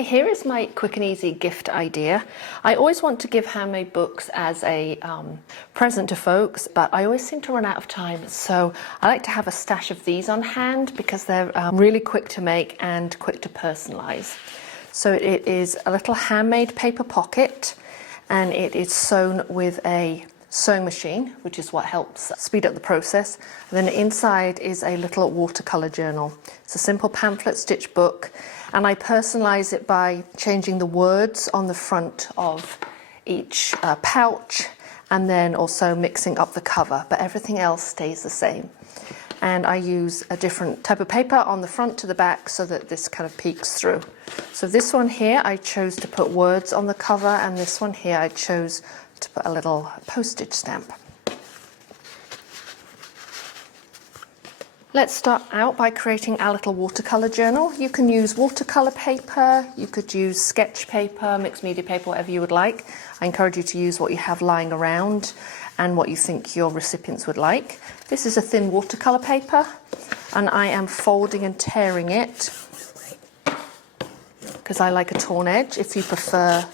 Okay, here is my quick and easy gift idea. I always want to give handmade books as a present to folks, but I always seem to run out of time. So I like to have a stash of these on hand because they're really quick to make and quick to personalize. So it is a little handmade paper pocket, and it is sewn with a sewing machine, which is what helps speed up the process. And then inside is a little watercolor journal. It's a simple pamphlet stitch book, and I personalize it by changing the words on the front of each pouch, and then also mixing up the cover, but everything else stays the same. And I use a different type of paper on the front to the back so that this kind of peeks through. So this one here, I chose to put words on the cover, and this one here, I chose to put a little postage stamp. Let's start out by creating our little watercolor journal. You can use watercolor paper, you could use sketch paper, mixed media paper, whatever you would like. I encourage you to use what you have lying around and what you think your recipients would like. This is a thin watercolor paper, and I am folding and tearing it because I like a torn edge. If you prefer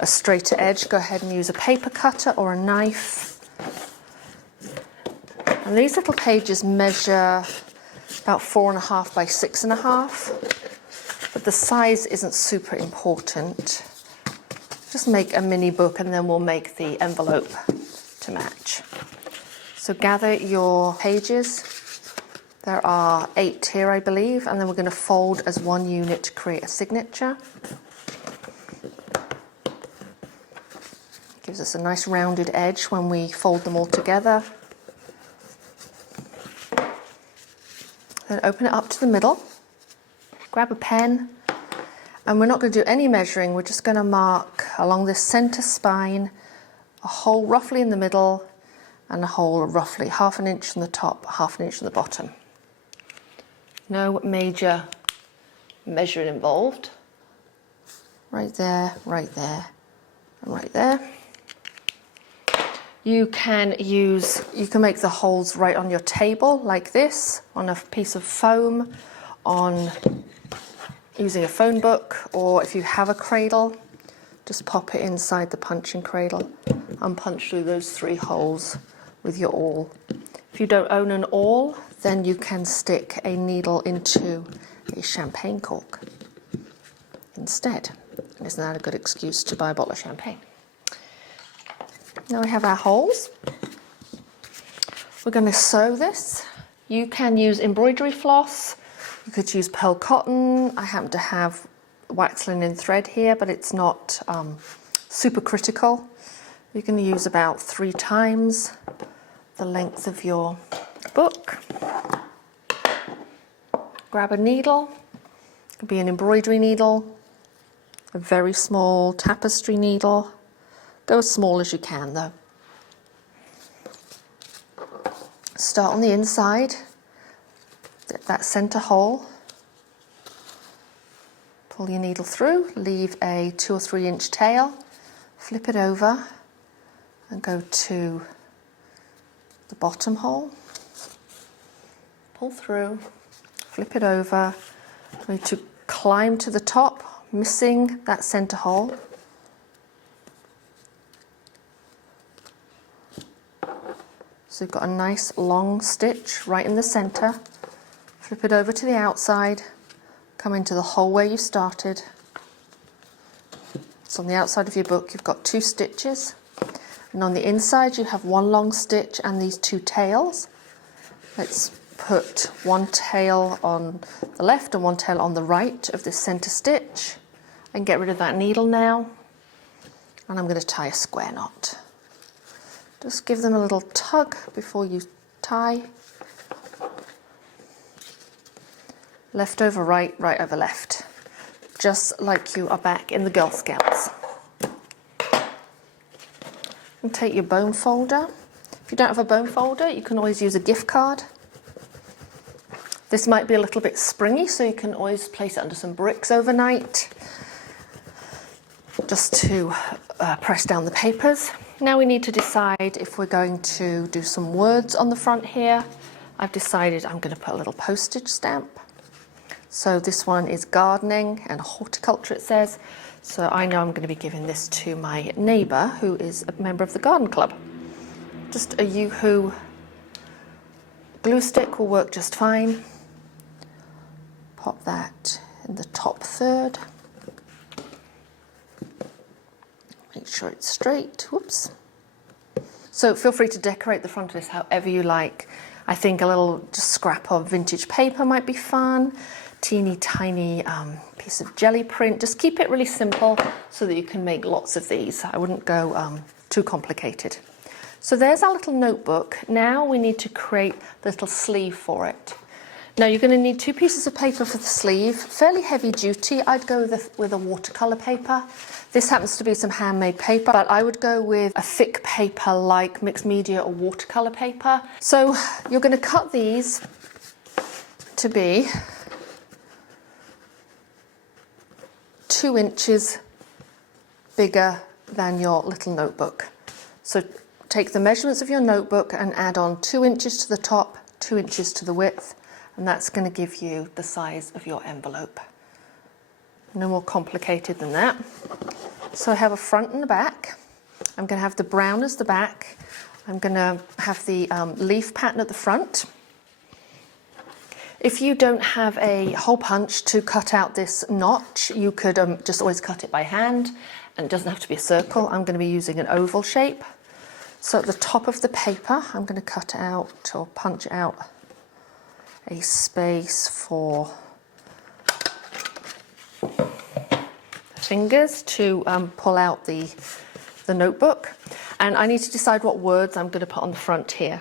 a straighter edge, go ahead and use a paper cutter or a knife. And these little pages measure about 4.5 by 6.5, but the size isn't super important. Just make a mini book and then we'll make the envelope to match. So gather your pages. There are 8 here, I believe, and then we're going to fold as one unit to create a signature. Gives us a nice rounded edge when we fold them all together. Then open it up to the middle, grab a pen, and we're not going to do any measuring, we're just going to mark along this center spine a hole roughly in the middle and a hole roughly 1/2 inch from the top, 1/2 inch from the bottom. No major measuring involved. Right there, and right there. You can make the holes right on your table like this, on a piece of foam, using a phone book, or if you have a cradle, just pop it inside the punching cradle and punch through those 3 holes with your awl. If you don't own an awl, then you can stick a needle into a champagne cork instead. Isn't that a good excuse to buy a bottle of champagne? Now we have our holes. We're going to sew this. You can use embroidery floss. You could use pearl cotton. I happen to have wax linen thread here, but it's not super critical. You're going to use about 3 times the length of your book. Grab a needle. It could be an embroidery needle, a very small tapestry needle. Go as small as you can though. Start on the inside, that center hole. Pull your needle through, leave a 2 or 3 inch tail, flip it over and go to the bottom hole. Pull through, flip it over. We need to climb to the top, missing that center hole. So you've got a nice long stitch right in the center. Flip it over to the outside, come into the hole where you started. So on the outside of your book you've got 2 stitches, and on the inside you have 1 long stitch and these 2 tails. Let's put 1 tail on the left and 1 tail on the right of this center stitch, and get rid of that needle now. And I'm going to tie a square knot. Just give them a little tug before you tie. Left over right, right over left. Just like you are back in the Girl Scouts. And take your bone folder. If you don't have a bone folder, you can always use a gift card. This might be a little bit springy, so you can always place it under some bricks overnight, just to press down the papers. Now we need to decide if we're going to do some words on the front here. I've decided I'm going to put a little postage stamp. So this one is gardening and horticulture, it says. So I know I'm going to be giving this to my neighbour who is a member of the garden club. Just a Yoo-hoo glue stick will work just fine. Pop that in the top third. Make sure it's straight. Whoops. So feel free to decorate the front of this however you like. I think a little just scrap of vintage paper might be fun. Teeny tiny piece of jelly print. Just keep it really simple so that you can make lots of these. I wouldn't go too complicated. So there's our little notebook. Now we need to create the little sleeve for it. Now you're going to need 2 pieces of paper for the sleeve, fairly heavy duty. I'd go with a watercolour paper. This happens to be some handmade paper, but I would go with a thick paper like mixed media or watercolour paper. So you're going to cut these to be 2 inches bigger than your little notebook. So take the measurements of your notebook and add on 2 inches to the top, 2 inches to the width, and that's going to give you the size of your envelope. No more complicated than that. So I have a front and a back. I'm going to have the brown as the back. I'm going to have the leaf pattern at the front. If you don't have a hole punch to cut out this notch, you could just always cut it by hand, and it doesn't have to be a circle. I'm going to be using an oval shape. So at the top of the paper, I'm going to cut out or punch out a space for fingers to pull out the notebook. And I need to decide what words I'm going to put on the front here.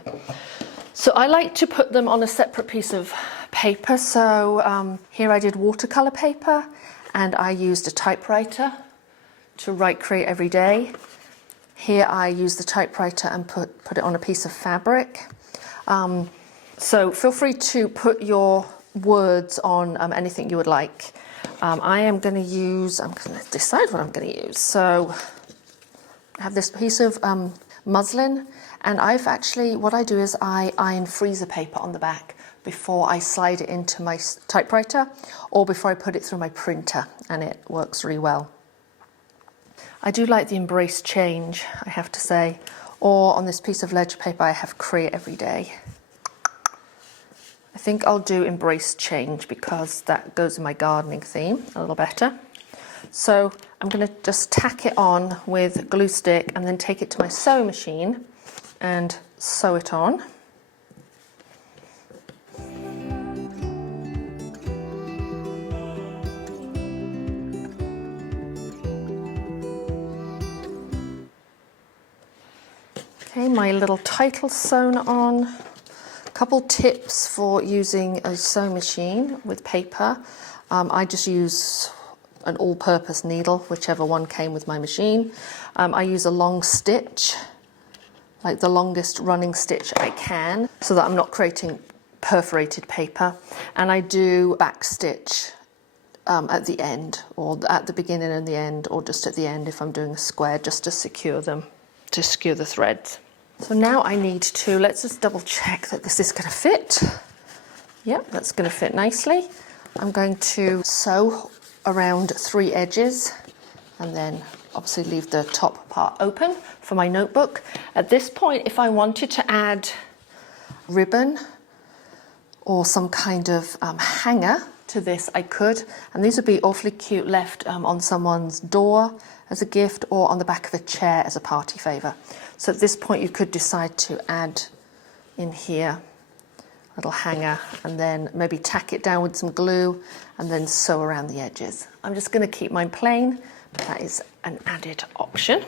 So I like to put them on a separate piece of paper. So here I did watercolor paper, and I used a typewriter to create every day. Here I used the typewriter and put it on a piece of fabric. So feel free to put your words on anything you would like. I'm going to decide what I'm going to use. So I have this piece of muslin, and what I do is I iron freezer paper on the back before I slide it into my typewriter or before I put it through my printer, and it works really well. I do like the embrace change, I have to say, or on this piece of ledger paper I have create every day. I think I'll do embrace change because that goes in my gardening theme a little better. So I'm going to just tack it on with glue stick and then take it to my sewing machine and sew it on. Okay, my little title sewn on. A couple tips for using a sewing machine with paper. I just use an all-purpose needle, whichever one came with my machine. I use a long stitch, like the longest running stitch I can, so that I'm not creating perforated paper. And I do back stitch at the end, or at the beginning and the end, or just at the end if I'm doing a square, just to secure them, to secure the threads. So now I need to, let's just double check that this is going to fit. Yep, that's going to fit nicely. I'm going to sew around 3 edges and then obviously leave the top part open for my notebook. At this point, if I wanted to add ribbon or some kind of hanger to this, I could, and these would be awfully cute left on someone's door as a gift or on the back of a chair as a party favour. So at this point you could decide to add in here a little hanger and then maybe tack it down with some glue and then sew around the edges. I'm just going to keep mine plain, but that is an added option.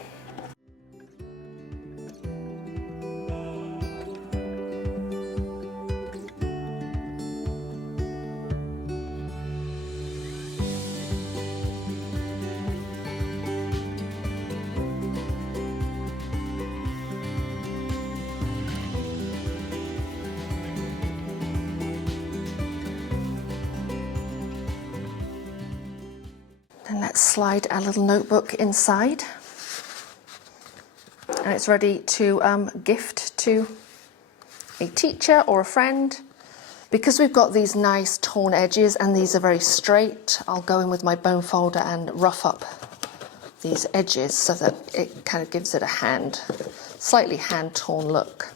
And let's slide our little notebook inside. And it's ready to gift to a teacher or a friend. Because we've got these nice torn edges and these are very straight, I'll go in with my bone folder and rough up these edges so that it kind of gives it a slightly hand-torn look.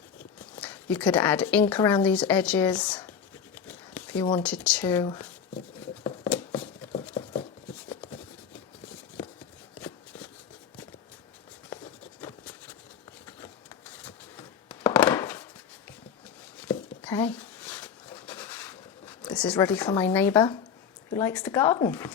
You could add ink around these edges if you wanted to. Okay, this is ready for my neighbour who likes to garden.